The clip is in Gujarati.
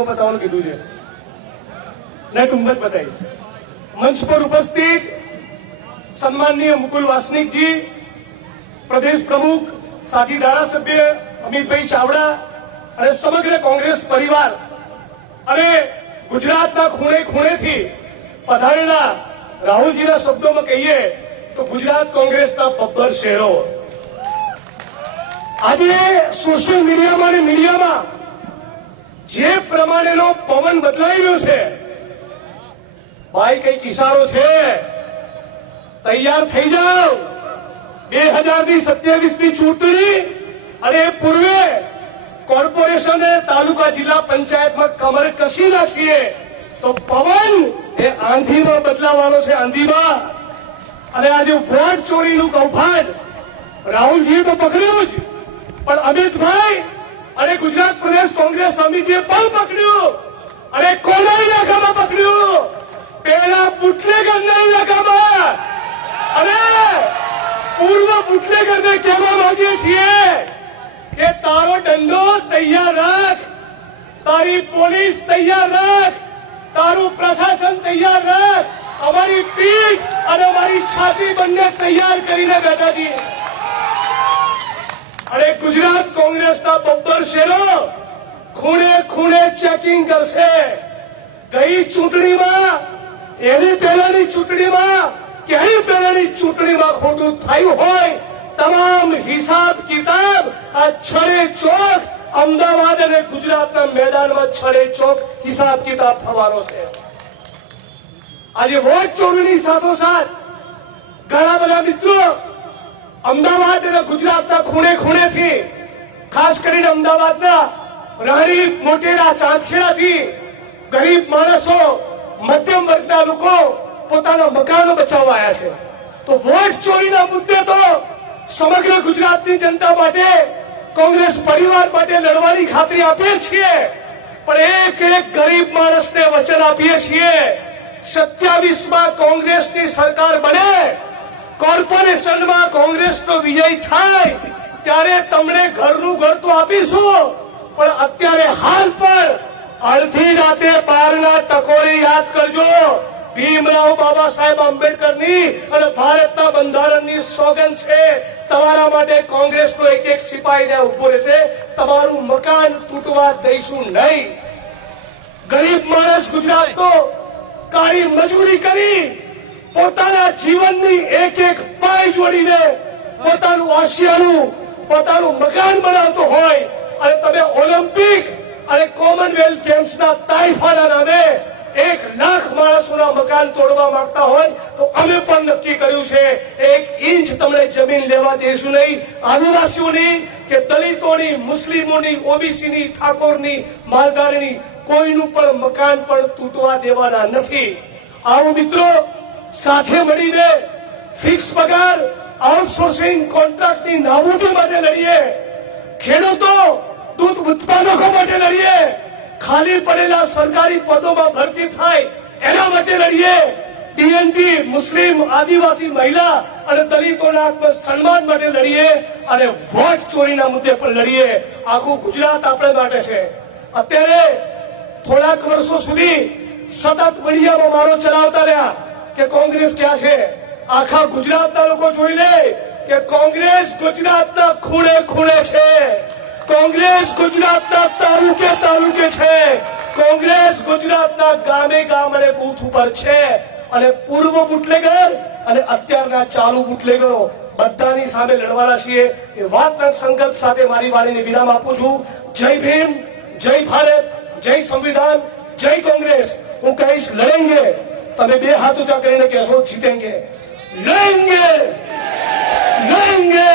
ટૂંકો બતાવવાનું કીધું છે ને ટૂંક જ બતાવીશ મંચ પર ઉપસ્થિત સન્માનનીય મુકુલ વાસનિકજી પ્રદેશ પ્રમુખ સાથી ધારાસભ્ય અમિતભાઈ ચાવડા અને સમગ્ર કોંગ્રેસ પરિવાર અને ગુજરાતના ખૂણે ખૂણેથી પધારેલા રાહુલજીના શબ્દોમાં કહીએ તો ગુજરાત કોંગ્રેસના પબ્બર શહેરો આજે સોશિયલ મીડિયામાં અને મીડિયામાં જે પ્રમાણેનો પવન બદલાઈ ગયો છે ભાઈ કઈ ઇશારો છે તૈયાર થઈ જાઓ બે હજાર ની સત્યાવીસ ની ચૂંટણી અને પૂર્વે કોર્પોરેશન તાલુકા જિલ્લા પંચાયતમાં કમર કસી નાખીએ તો પવન એ આંધીમાં બદલાવાનો છે આંધીમાં અને આજે વોટ ચોરીનું કૌભાંડ રાહુલજીએ તો પકડ્યું જ પણ અમિતભાઈ અને ગુજરાત પ્રદેશ કોંગ્રેસ સમિતિએ પણ પકડ્યું અને કોના ઇલાકામાં પકડ્યું પેલા બુટલેગરના ઇલાકામાં અને પૂર્વ બુટલેગરને કહેવા માંગીએ છીએ કે તારો ડંડો તૈયાર રાખ તારી પોલીસ તૈયાર રાખ તારું પ્રશાસન તૈયાર રાખ અમારી પીઠ અને અમારી છાતી બંને તૈયાર કરીને બેઠા છીએ અને ગુજરાત કોંગ્રેસના બબ્બર શેરો ખૂણે ખૂણે ચેકિંગ કરશે કઈ ચૂંટણીમાં એની પહેલાની ચૂંટણીમાં કે એની પહેલાની ચૂંટણીમાં ખોટું થયું હોય તમામ હિસાબ કિતાબ આ છરે ચોક અમદાવાદ અને ગુજરાતના મેદાનમાં છરે ચોક હિસાબ કિતાબ થવાનો છે આજે વોટ ચોરીની સાથોસાથ ઘણા બધા મિત્રો અમદાવાદ અને ગુજરાતના ખૂણે ખૂણેથી ખાસ કરીને અમદાવાદના રાણી મોટેરા ચાંદખેડાથી ગરીબ માણસો મધ્યમ વર્ગના લોકો પોતાના મકાનો બચાવવા આવ્યા છે તો વોટ ચોરીના મુદ્દે તો સમગ્ર ગુજરાતની જનતા માટે કોંગ્રેસ પરિવાર માટે લડવાની ખાતરી આપીએ છીએ પણ એક એક ગરીબ માણસને વચન આપીએ છીએ સત્યાવીસમાં કોંગ્રેસની સરકાર બને કોર્પોરેશનમાં કોંગ્રેસનો વિજય થાય ત્યારે તમને ઘરનું ઘર તો આપીશું પણ અત્યારે હાલ પર અડધી રાતે બારના તકોરે યાદ કરજો ભીમરાવ બાબા સાહેબ આંબેડકરની અને ભારતના બંધારણની સોગન છે તમારા માટે કોંગ્રેસનો એક એક સિપાહી ને ઉભો રહેશે તમારું મકાન તૂટવા દઈશું નહીં ગરીબ માણસ ગુજરાતનો કાળી મજૂરી કરી પોતાના જીવનની એક એક પાય જોડીને પોતાનું આશિયાનું પોતાનું મકાન બનાવતો હોય અને તમે ઓલિમ્પિક અને કોમનવેલ્થ ગેમ્સના તાઇફાના નામે એક લાખ માણસોના મકાન તોડવા માંગતા હોય તો અમે પણ નક્કી કર્યું છે એક ઇંચ તમને જમીન લેવા દેશું નહીં આદિવાસીઓની કે દલિતોની મુસ્લિમોની ઓબીસીની ઠાકોરની માલધારીની કોઈનું પણ મકાન પણ તૂટવા દેવાના નથી આવો મિત્રો સાથે મળીને ફિક્સ પગાર આઉટસોર્સિંગ કોન્ટ્રાક્ટની નાબૂદી માટે લડીએ ખેડૂતો દૂધ ઉત્પાદકો માટે લડીએ ખાલી પડેલા સરકારી પદોમાં ભરતી થાય એના માટે લડીએ બીએનપી મુસ્લિમ આદિવાસી મહિલા અને દલિતોના સન્માન માટે લડીએ અને વોટ ચોરીના મુદ્દે પણ લડીએ આખું ગુજરાત આપણે માટે છે અત્યારે થોડાક વર્ષો સુધી સતત મીડિયામાં મારો ચલાવતા રહ્યા કે કોંગ્રેસ ક્યાં છે આખા ગુજરાતના લોકો જોઈ લે કે કોંગ્રેસ ગુજરાતના ખૂણે ખૂણે છે કોંગ્રેસ ગુજરાતના તાલુકે તાલુકે છે કોંગ્રેસ ગુજરાતના ગામે ગામ અને બૂથ ઉપર છે અને પૂર્વ બુટલેગર અને અત્યારના ચાલુ બુટલેગરો બધાની સામે લડવાના છીએ એ વાતના સંકલ્પ સાથે મારી વાણીને વિરામ આપું છું જય ભીમ જય ભારત જય સંવિધાન જય કોંગ્રેસ હું કહીશ લડેંગે તમે બે હાથ ઊંચા કરીને કહેશો જીતેંગે લડેંગે લડેંગે